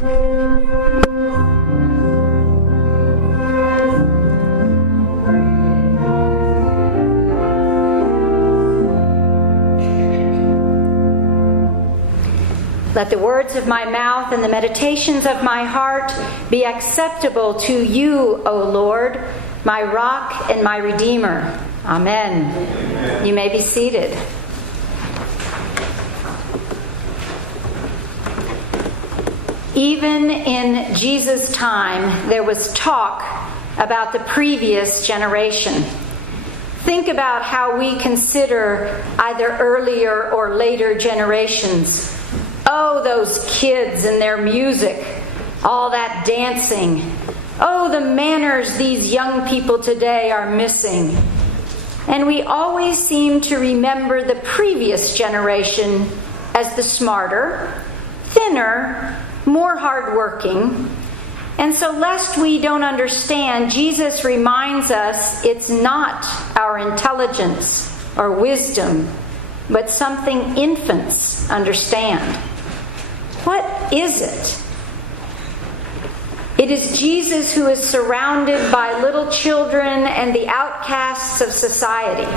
Let the words of my mouth and the meditations of my heart be acceptable to you, O Lord, my rock and my redeemer. Amen. Amen. You may be seated. Even in Jesus' time, there was talk about the previous generation. Think about how we consider either earlier or later generations. Oh, those kids and their music, all that dancing. Oh, the manners these young people today are missing. And we always seem to remember the previous generation as the smarter, thinner, more hardworking. And so lest we don't understand, Jesus reminds us it's not our intelligence or wisdom, but something infants understand. What is it? It is Jesus who is surrounded by little children and the outcasts of society.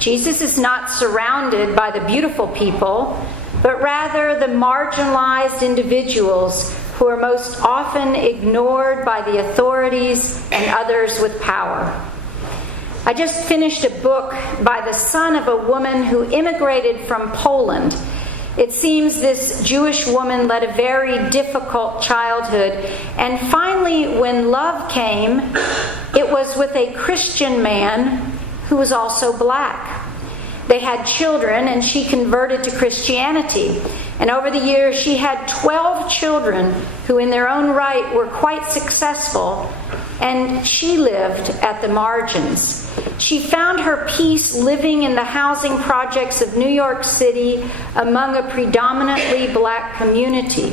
Jesus is not surrounded by the beautiful people, but rather the marginalized individuals who are most often ignored by the authorities and others with power. I just finished a book by the son of a woman who immigrated from Poland. It seems this Jewish woman led a very difficult childhood, and finally, when love came, it was with a Christian man who was also black. They had children, and she converted to Christianity. And over the years, she had 12 children who in their own right were quite successful, and she lived at the margins. She found her peace living in the housing projects of New York City among a predominantly black community.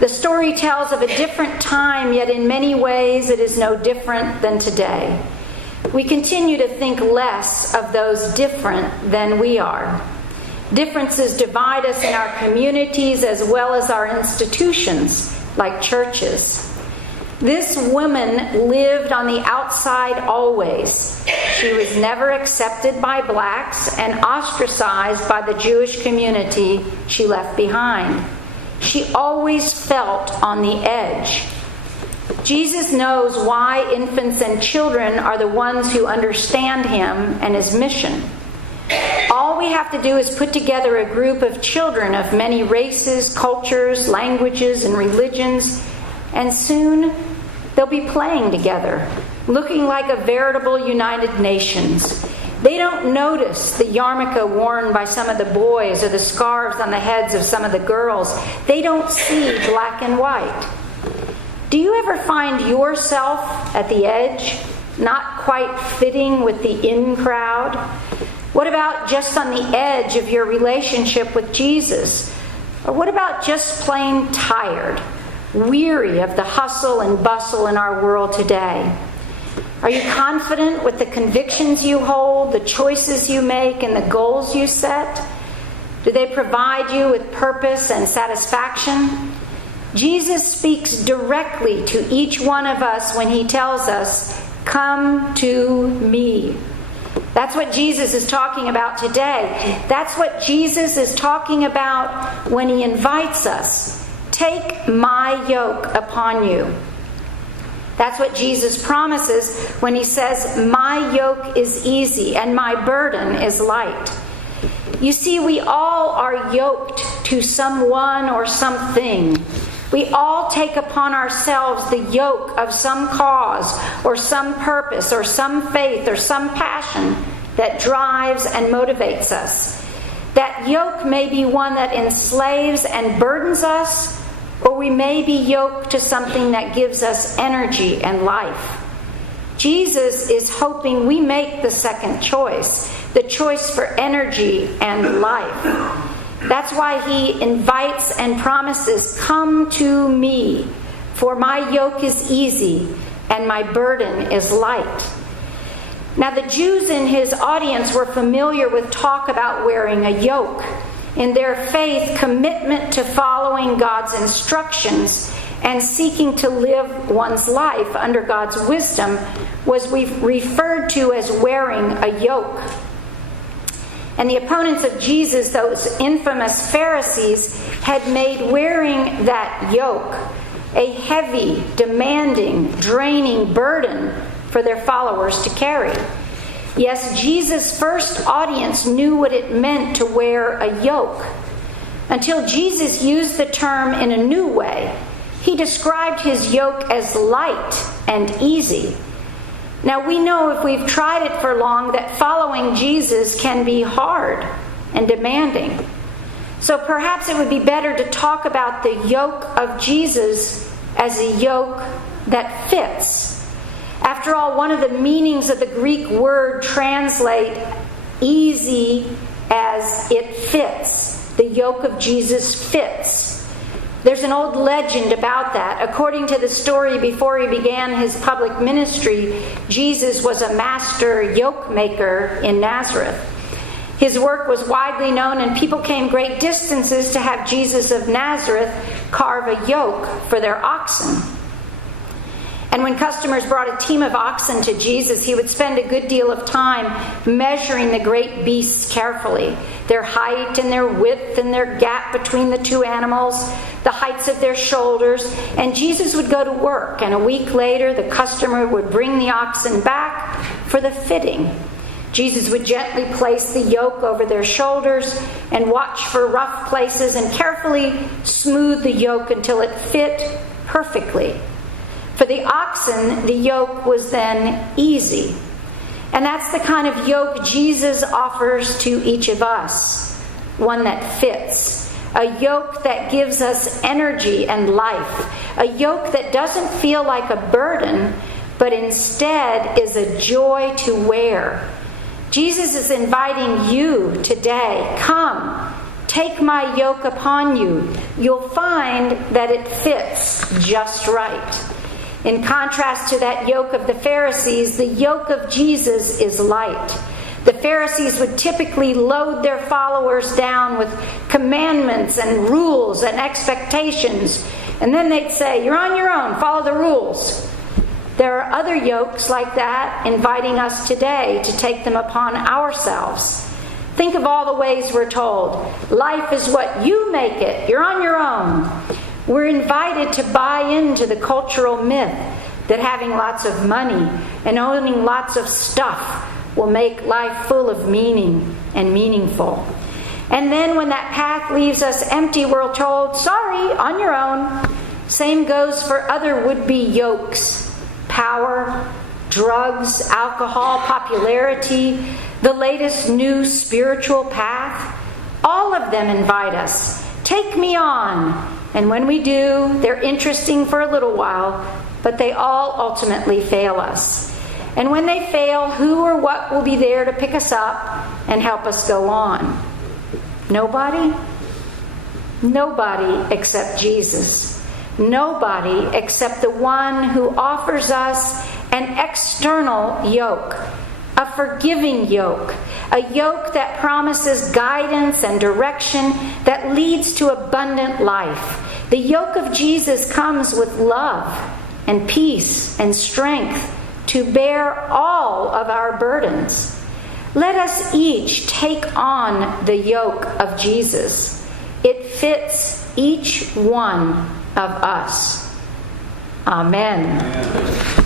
The story tells of a different time, yet in many ways it is no different than today. We continue to think less of those different than we are. Differences divide us in our communities as well as our institutions, like churches. This woman lived on the outside always. She was never accepted by blacks and ostracized by the Jewish community she left behind. She always felt on the edge. Jesus knows why infants and children are the ones who understand him and his mission. All we have to do is put together a group of children of many races, cultures, languages, and religions, and soon they'll be playing together, looking like a veritable United Nations. They don't notice the yarmulke worn by some of the boys or the scarves on the heads of some of the girls. They don't see black and white. Do you ever find yourself at the edge, not quite fitting with the in crowd? What about just on the edge of your relationship with Jesus? Or what about just plain tired, weary of the hustle and bustle in our world today? Are you confident with the convictions you hold, the choices you make, and the goals you set? Do they provide you with purpose and satisfaction? Jesus speaks directly to each one of us when he tells us, "Come to me." That's what Jesus is talking about today. That's what Jesus is talking about when he invites us. Take my yoke upon you. That's what Jesus promises when he says, "My yoke is easy and my burden is light." You see, we all are yoked to someone or something. We all take upon ourselves the yoke of some cause or some purpose or some faith or some passion that drives and motivates us. That yoke may be one that enslaves and burdens us, or we may be yoked to something that gives us energy and life. Jesus is hoping we make the second choice, the choice for energy and life. That's why he invites and promises, "Come to me, for my yoke is easy and my burden is light." Now, the Jews in his audience were familiar with talk about wearing a yoke. in their faith, commitment to following God's instructions and seeking to live one's life under God's wisdom was referred to as wearing a yoke. And the opponents of Jesus, those infamous Pharisees, had made wearing that yoke a heavy, demanding, draining burden for their followers to carry. Yes, Jesus' first audience knew what it meant to wear a yoke. Until Jesus used the term in a new way, he described his yoke as light and easy. Now, we know if we've tried it for long that following Jesus can be hard and demanding. So perhaps it would be better to talk about the yoke of Jesus as a yoke that fits. After all, one of the meanings of the Greek word translate easy as it fits. The yoke of Jesus fits. There's an old legend about that. According to the story, before he began his public ministry, Jesus was a master yoke maker in Nazareth. His work was widely known, and people came great distances to have Jesus of Nazareth carve a yoke for their oxen. And when customers brought a team of oxen to Jesus, he would spend a good deal of time measuring the great beasts carefully, their height and their width and their gap between the two animals, the heights of their shoulders. And Jesus would go to work, and a week later the customer would bring the oxen back for the fitting. Jesus would gently place the yoke over their shoulders and watch for rough places and carefully smooth the yoke until it fit perfectly. For the oxen, the yoke was then easy. And that's the kind of yoke Jesus offers to each of us. One that fits. A yoke that gives us energy and life. A yoke that doesn't feel like a burden, but instead is a joy to wear. Jesus is inviting you today. Come, take my yoke upon you. You'll find that it fits just right. In contrast to that yoke of the Pharisees, the yoke of Jesus is light. The Pharisees would typically load their followers down with commandments and rules and expectations. And then they'd say, "You're on your own, follow the rules." There are other yokes like that inviting us today to take them upon ourselves. Think of all the ways we're told, life is what you make it, you're on your own. We're invited to buy into the cultural myth that having lots of money and owning lots of stuff will make life full of meaning and meaningful. And then when that path leaves us empty, we're told, sorry, on your own. Same goes for other would-be yokes. Power, drugs, alcohol, popularity, the latest new spiritual path. All of them invite us. Take me on. And when we do, they're interesting for a little while, but they all ultimately fail us. And when they fail, who or what will be there to pick us up and help us go on? Nobody? Nobody except Jesus. Nobody except the one who offers us an external yoke, a forgiving yoke, a yoke that promises guidance and direction that leads to abundant life. The yoke of Jesus comes with love and peace and strength to bear all of our burdens. Let us each take on the yoke of Jesus. It fits each one of us. Amen.